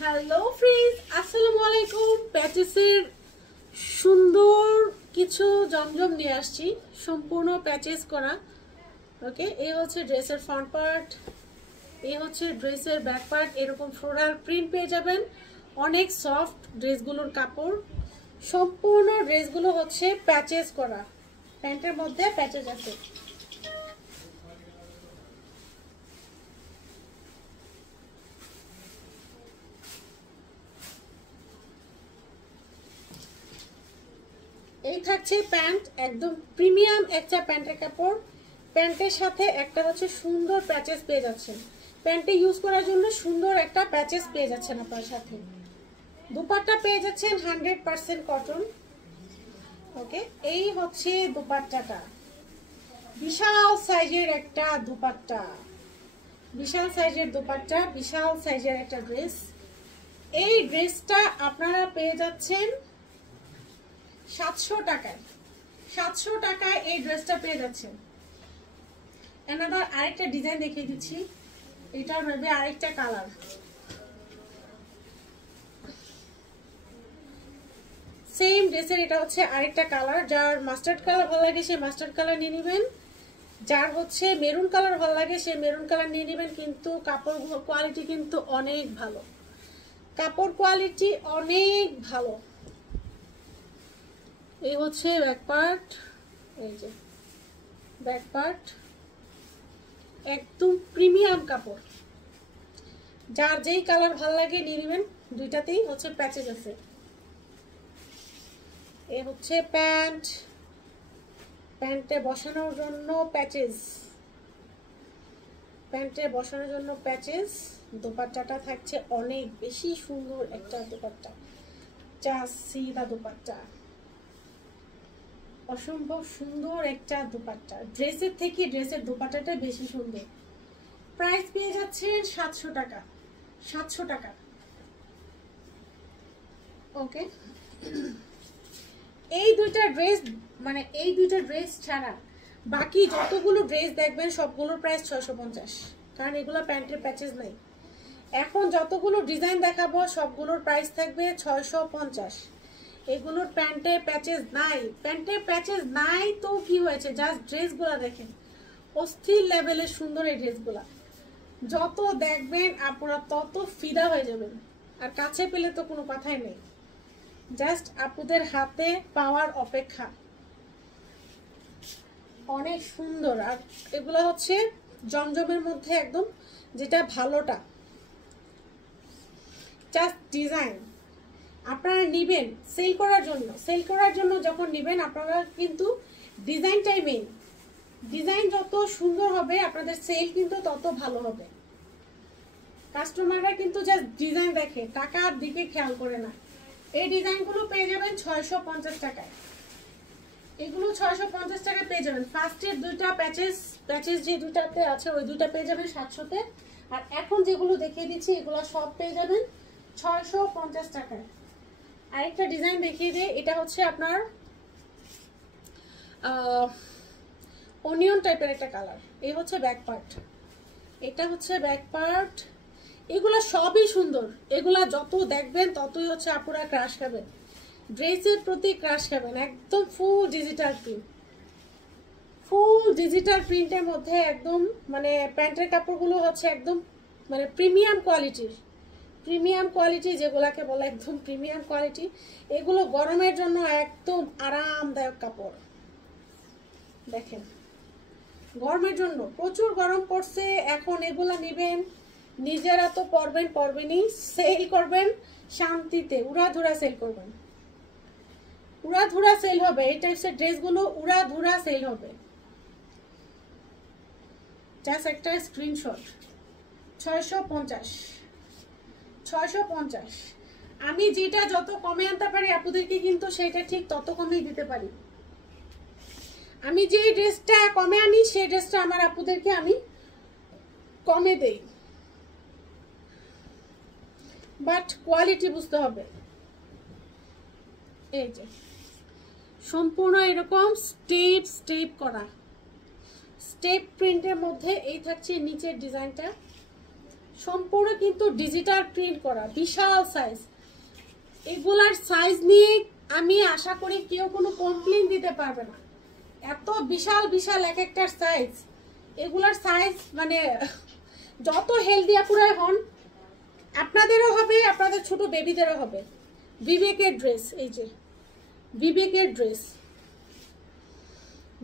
Hello friends, আসসালামু আলাইকুম। প্যাচেসের সুন্দর কিছু জমজম নিয়ে আসছি, সম্পূর্ণ প্যাচেস করা। ওকে, এই হচ্ছে ড্রেসের ফ্রন্ট পার্ট, এই হচ্ছে ড্রেসের ব্যাক পার্ট। এরকম ফ্লোরাল প্রিন্ট পেয়ে যাবেন। অনেক সফট ড্রেসগুলোর কাপড়। সম্পূর্ণ ড্রেসগুলো হচ্ছে প্যাচেস করা, প্যান্টের মধ্যে প্যাচেস আছে। এই থাকছে প্যান্ট, একদম প্রিমিয়াম একটা প্যান্টের কাপড়। প্যান্টের সাথে একটা হচ্ছে সুন্দর প্যাচেস পেয়ে যাচ্ছেন। প্যান্টে ইউজ করার জন্য সুন্দর একটা প্যাচেস পেয়ে যাচ্ছেন আপনার সাথে। দুপাট্টা পেয়ে যাচ্ছেন 100% কটন। ওকে, এই হচ্ছে দুপাট্টাটা। বিশাল সাইজের একটা দুপাট্টা, বিশাল সাইজের দুপাট্টা, বিশাল সাইজের একটা ড্রেস। এই ড্রেসটা আপনারা পেয়ে যাচ্ছেন 700 টাকায়। 700 টাকায় এই ড্রেসটা পেয়ে যাচ্ছেন। এনাদার আরেকটা ডিজাইন দেখিয়ে দিচ্ছি, এটার মধ্যে আরেকটা কালার। সেম ড্রেসের এটা হচ্ছে আরেকটা কালার। যার মাস্টার্ড কালার ভালো লাগে সে মাস্টার্ড কালার নিয়ে নেবেন, যার হচ্ছে মেরুন কালার ভালো লাগে সে মেরুন কালার নিয়ে নেবেন। কিন্তু কাপড় কোয়ালিটি কিন্তু অনেক ভালো, কাপড় কোয়ালিটি অনেক ভালো। এই হচ্ছে ব্যাক পার্ট, এই যে ব্যাক পার্ট, একদম প্রিমিয়াম কাপড়। যার যেই কালার ভালো লাগে নিয়ে নেবেন। দুইটাতেই হচ্ছে প্যাচেস আছে। এই হচ্ছে প্যান্ট, প্যান্টে বসানোর জন্য প্যাচেস, প্যান্টে বসানোর জন্য প্যাচেস। দোপাট্টাটা থাকছে অনেক বেশি সুন্দর একটা দোপাট্টা, যা সিদা দোপাট্টা, অসম্ভব সুন্দর একটা দোপাট্টা। ড্রেসের থেকে ড্রেসের দোপাট্টাটা বেশি সুন্দর। প্রাইস পেয়ে যাচ্ছেন 700 টাকা। 700 টাকা। ওকে, এই দুইটা ড্রেস, মানে এই দুইটা ড্রেস ছাড়া বাকি যতগুলো ড্রেস দেখবেন সবগুলোর প্রাইস 650, কারণ এগুলো প্যান্টের প্যাচেস নাই। এখন যতগুলো ডিজাইন দেখাবো সবগুলোর প্রাইস থাকবে 650। এগুলোর প্যান্টে প্যাচেস নাই, প্যান্টে প্যাচেস নাই তো কি হয়েছে, জাস্ট ড্রেসগুলো দেখেন, অস্থির লেভেলের সুন্দর এই ড্রেসগুলা। যত দেখবেন আপনারা তত ফিদা হয়ে যাবেন। আর কাছে পেলে তো কোনো কথাই নেই, জাস্ট আপুদের হাতে পাওয়ার অপেক্ষা। অনেক সুন্দর। আর এগুলো হচ্ছে জমজমের মধ্যে একদম যেটা ভালোটা, জাস্ট ডিজাইন আপনারা নিবেন সেল করার জন্য। সেল করার জন্য যখন নিবেন আপনারা কিন্তু ডিজাইনটাই মেইন। ডিজাইন যত সুন্দর হবে আপনাদের সেল কিন্তু তত ভালো হবে। কাস্টমাররা কিন্তু জাস্ট ডিজাইন দেখে, টাকার দিকে খেয়াল করে না। এই ডিজাইনগুলো পেয়ে যাবেন 650 টাকায়। এগুলো 650 টাকায় পেয়ে যাবেন। ফার্স্টের দুইটা প্যাচেস, প্যাচেস যে দুটাতে আছে ওই দুটা পেয়ে যাবেন 700-তে। আর এখন যেগুলো দেখিয়ে দিচ্ছি এগুলো সব পেয়ে যাবেন 650 টাকায়। আরেকটা ডিজাইন দেখিয়ে দিই, এটা হচ্ছে আপনার অনিয়ন টাইপের একটা কালার। এই হচ্ছে ব্যাক পার্ট, এটা হচ্ছে ব্যাক পার্ট। এগুলা সবই সুন্দর, এগুলা যত দেখবেন ততই হচ্ছে আপুরা ক্রাশ খাবেন, ড্রেসের প্রতি ক্রাশ খাবেন। একদম full digital print, full digital প্রিন্টের মধ্যে একদম মানে প্যান্টের কাপড়গুলো হচ্ছে একদম মানে প্রিমিয়াম কোয়ালিটির, প্রিমিয়াম কোয়ালিটি যেগুলাকে বলে একদম প্রিমিয়াম কোয়ালিটি। এগুলো গরমের জন্য একদম আরামদায়ক কাপড়। দেখেন, গরমের জন্য প্রচুর গরম পড়ছে, এখন এগুলা নেবেন, নিজেরা তো পরবেনই, সেল করবেন শান্তিতে, উড়াধুরা সেল করবেন, উড়াধুরা সেল হবে। এই টাইপসের ড্রেসগুলো উড়াধুরা সেল হবে। জাস্ট একটা স্ক্রিনশট। 650, 650। আমি যেটা যত কমে আনতে পারি আপুদেরকে কিন্তু সেটা ঠিক তত কমেই দিতে পারি। আমি যে ড্রেসটা কমে আনি সেই ড্রেসটা আমার আপুদেরকে আমি কমে দেই, বাট কোয়ালিটি বুঝতে হবে। এই যে সম্পূর্ণ এরকম স্টেপ স্টেপ করা, স্টেপ প্রিন্টের মধ্যে এই থাকছে নিচের ডিজাইনটা। সম্পূর্ণ কিন্তু ডিজিটাল প্রিন্ট করা, বিশাল সাইজ। এগুলার সাইজ নিয়ে আমি আশা করি কেউ কোনো কমপ্লেন দিতে পারবে না, এত বিশাল বিশাল এক একটার সাইজ। এগুলার সাইজ মানে যত হেলদি আপুরাই হন আপনাদেরও হবে, আপনাদের ছোট বেবিদেরও হবে। বিবেকের ড্রেস, এই যে বিবেকের ড্রেস,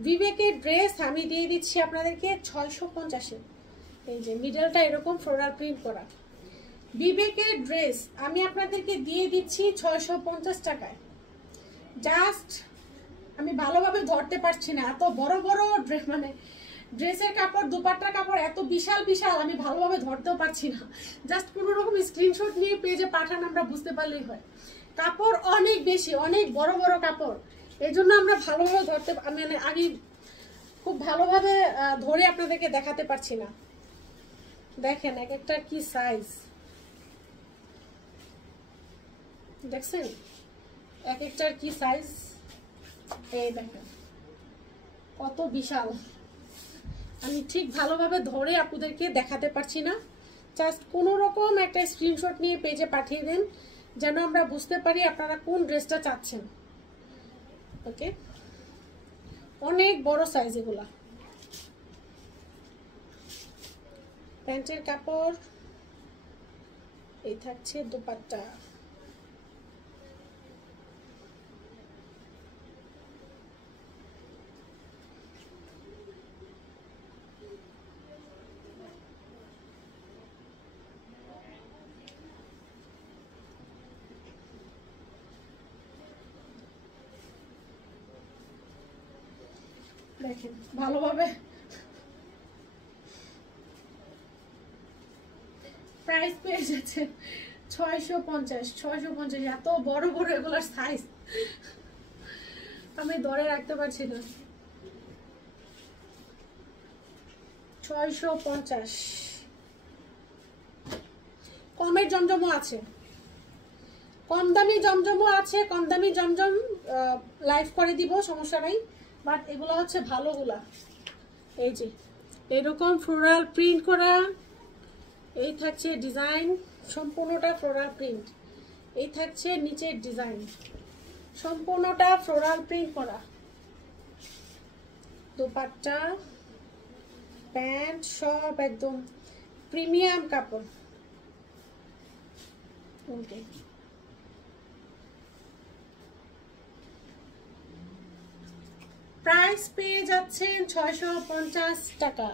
বিবেকের ড্রেস আমি দিয়ে দিচ্ছি আপনাদেরকে 650-এ। এই যে মিডলটা এরকম ফ্লোরাল প্রিন্ট করা বিবেকের ড্রেস আমি আপনাদেরকে দিয়ে দিচ্ছি 650 টাকায়। জাস্ট আমি ভালোভাবে ধরতে পারছি না, এত বড় বড় ড্রেস, মানে ড্রেসের কাপড়, দুপাট্টার কাপড় এত বিশাল বিশাল, আমি ভালোভাবে ধরতেও পারছি না। জাস্ট কোনো রকম স্ক্রিনশট নিয়ে পেজে পাঠান, আমরা বুঝতে পারলেই হয়। কাপড় অনেক বেশি, অনেক বড় বড় কাপড়, এই জন্য আমরা ভালোভাবে ধরতে, মানে আগে খুব ভালোভাবে ধরে আপনাদেরকে দেখাতে পারছি না। দেখেন এক একটা কি সাইজ, দেখছেন এক একটার কি সাইজ, এই দেখেন কত বিশাল। আমি ঠিক ভালোভাবে ধরে আপনাদেরকে দেখাতে পারছি না, জাস্ট কোনো রকম একটা স্ক্রিনশট নিয়ে পেজে পাঠিয়ে দেন যেন আমরা বুঝতে পারি আপনারা কোন ড্রেসটা চাচ্ছেন। ওকে, অনেক বড় সাইজ এগুলা। প্যান্টের কাপড়, এই থাকছে দুপাট্টা। দেখেন ভালোভাবে প্রাইস পেয়ে যাচ্ছে 650 এত বড় বড় এগুলোর সাইজ আমি ধরে রাখতে পারছি না। 650। কমের জমজমও আছে, কম দামি জমজমও আছে, কম দামি জমজম লাইভ করে দিব, সমস্যা নাই। বাট এগুলো হচ্ছে ভালোগুলা। এই যে এরকম ফ্লোরাল প্রিন্ট করা, এই থাকছে ডিজাইন, সম্পূর্ণটা ফ্লোরাল প্রিন্ট। এই থাকছে নিচের ডিজাইন, সম্পূর্ণটা ফ্লোরাল প্রিন্ট করা। দুপাট্টা, প্যান্ট সব একদম প্রিমিয়াম কাপড়। ওকে, প্রাইস পেয়ে যাচ্ছেন 650 টাকা।